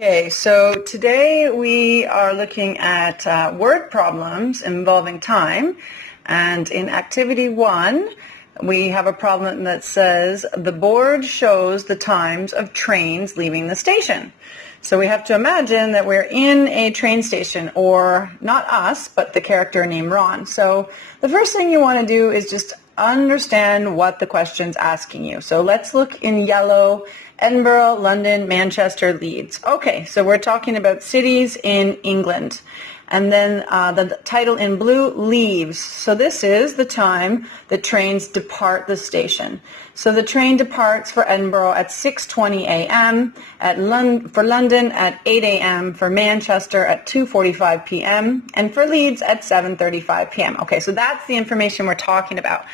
Okay, so today we are looking at word problems involving time, and in activity 1 we have a problem that says the board shows the times of trains leaving the station. So we have to imagine that we're in a train station, or not us, but the character named Ron. So the first thing you want to do is just understand what the question's asking you. So let's look in yellow: Edinburgh, London, Manchester, Leeds. Okay, so we're talking about cities in England. And then the title in blue, leaves. So this is the time that trains depart the station. So the train departs for Edinburgh at 6:20 a.m., for London at 8 a.m., for Manchester at 2:45 p.m., and for Leeds at 7:35 p.m. Okay, so that's the information we're talking about.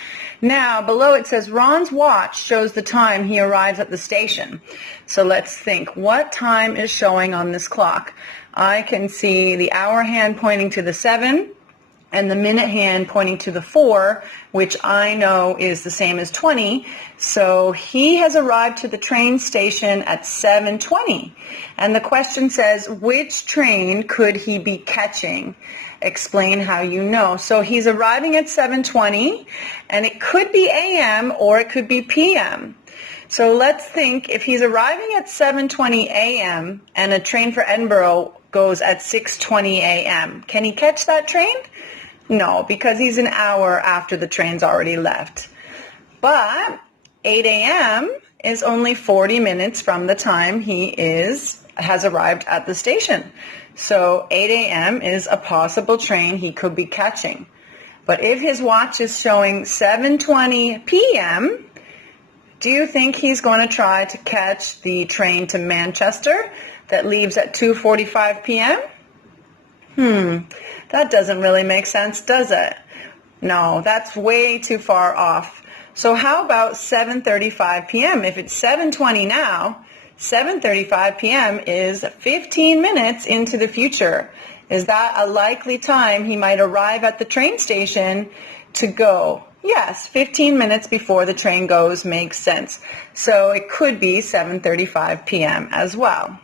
Now, below it says Ron's watch shows the time he arrives at the station. So let's think, what time is showing on this clock? I can see the hour hand pointing to the 7 and the minute hand pointing to the 4, which I know is the same as 20. So he has arrived to the train station at 7:20. And the question says, which train could he be catching? Explain how you know. So he's arriving at 7:20, and it could be AM or it could be PM. So let's think, if he's arriving at 7:20 a.m. and a train for Edinburgh goes at 6:20 a.m., can he catch that train? No, because he's an hour after the train's already left. But 8 a.m. is only 40 minutes from the time he has arrived at the station. So 8 a.m. is a possible train he could be catching. But if his watch is showing 7:20 p.m., do you think he's going to try to catch the train to Manchester that leaves at 2:45 p.m.? That doesn't really make sense, does it? No, that's way too far off. So how about 7:35 p.m.? If it's 7:20 now, 7:35 p.m. is 15 minutes into the future. Is that a likely time he might arrive at the train station to go? Yes, 15 minutes before the train goes makes sense. So it could be 7:35 p.m. as well.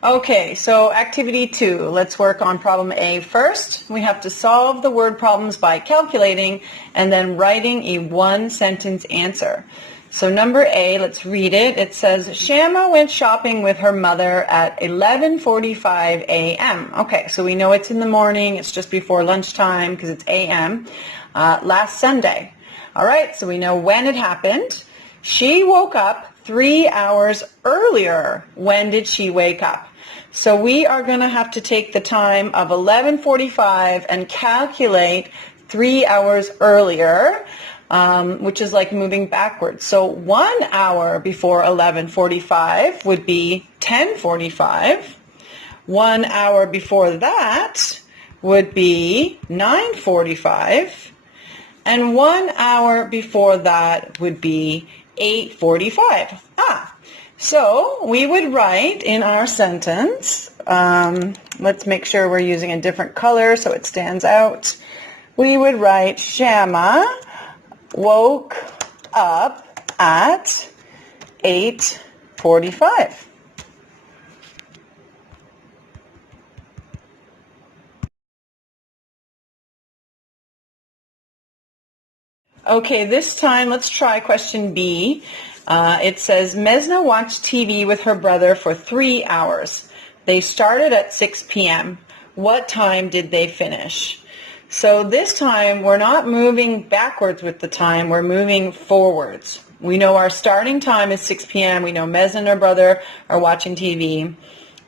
Okay, so activity 2. Let's work on problem A first. We have to solve the word problems by calculating and then writing a one-sentence answer. So number A, let's read it. It says, Shama went shopping with her mother at 11:45 a.m. Okay, so we know it's in the morning. It's just before lunchtime because it's a.m. Last Sunday. All right, so we know when it happened. She woke up 3 hours earlier. When did she wake up? So we are going to have to take the time of 11:45 and calculate 3 hours earlier, which is like moving backwards. So 1 hour before 11:45 would be 10:45. 1 hour before that would be 9:45. And 1 hour before that would be 8:45. So we would write in our sentence, let's make sure we're using a different color so it stands out. We would write, Shama woke up at 8:45. Okay, this time let's try question B. It says, Mesna watched TV with her brother for 3 hours. They started at 6 p.m. What time did they finish? So this time we're not moving backwards with the time, we're moving forwards. We know our starting time is 6 p.m. We know Mesna and her brother are watching TV.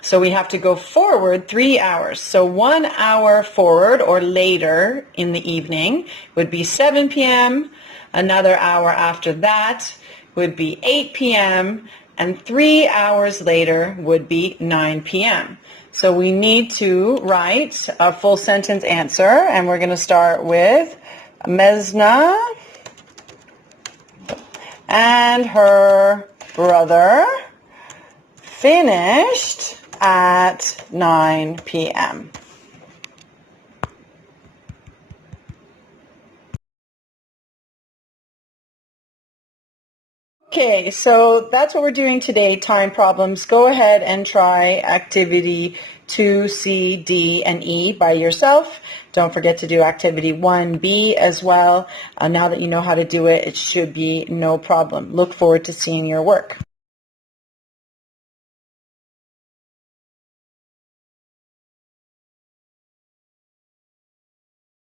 So we have to go forward 3 hours. So 1 hour forward or later in the evening would be 7 p.m. Another hour after that would be 8 p.m. and 3 hours later would be 9 p.m. So we need to write a full sentence answer, and we're going to start with Mesna and her brother finished at 9 p.m. Okay, so that's what we're doing today, time problems. Go ahead and try activity 2, C, D, and E by yourself. Don't forget to do activity 1B as well. Now that you know how to do it, it should be no problem. Look forward to seeing your work.